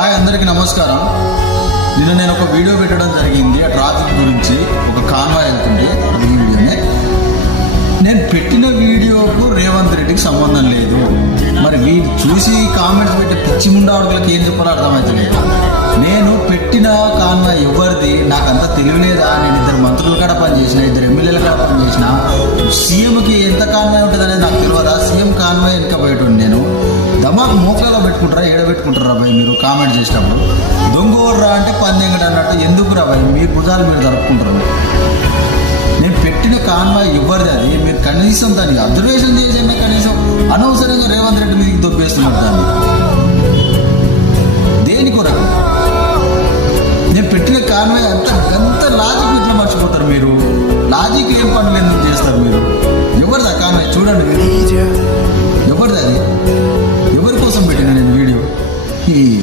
Hi, అందరికీ నమస్కారం. నిన్న నేను ఒక వీడియో పెట్టడం జరిగింది ఆ ట్రాఫిక్ గురించి. ఒక కాన్వాయ్ వెళ్తుంది, అది ఈ వీడియోనే. నేను పెట్టిన వీడియోకు రేవంత్ రెడ్డికి సంబంధం లేదు. మరి వీడు చూసి కామెంట్స్ పెట్టే పిచ్చి ముండా ఆడుగులకి ఏం చెప్పాలో అర్థమవుతలేదు. నేను పెట్టిన కాన్వాయ్ ఎవరిది, నాకంతా తెలియలేదా? నేను 2 మంత్రుల కాడ పనిచేసిన, 2 ఎమ్మెల్యేల కాడ పనిచేసిన. సీఎంకి ఎంత కాన్వాయ్ ఉంటుంది అనేది నాకు తెలియదా? సీఎం కాన్వాయ్ వెనక బయట నేను దమాకు మోకాలో పెట్టుకుంటారా, ఏడ పెట్టుకుంటారా భయ్? మీరు కామెంట్ చేసినప్పుడు దొంగోర్రా అంటే పందెంగడు అన్నట్టు ఎందుకు రా భయ్? మీ భుజాలు మీరు జరుపుకుంటారు. నేను పెట్టిన కాన్వాయ్ ఎవరిది, అది మీరు కనీసం దాన్ని అబ్జర్వేషన్ చేసేయండి. కనీసం అనవసరంగా రేవంత్ రెడ్డి మీదకి దొబ్బేస్తున్నారు దాన్ని.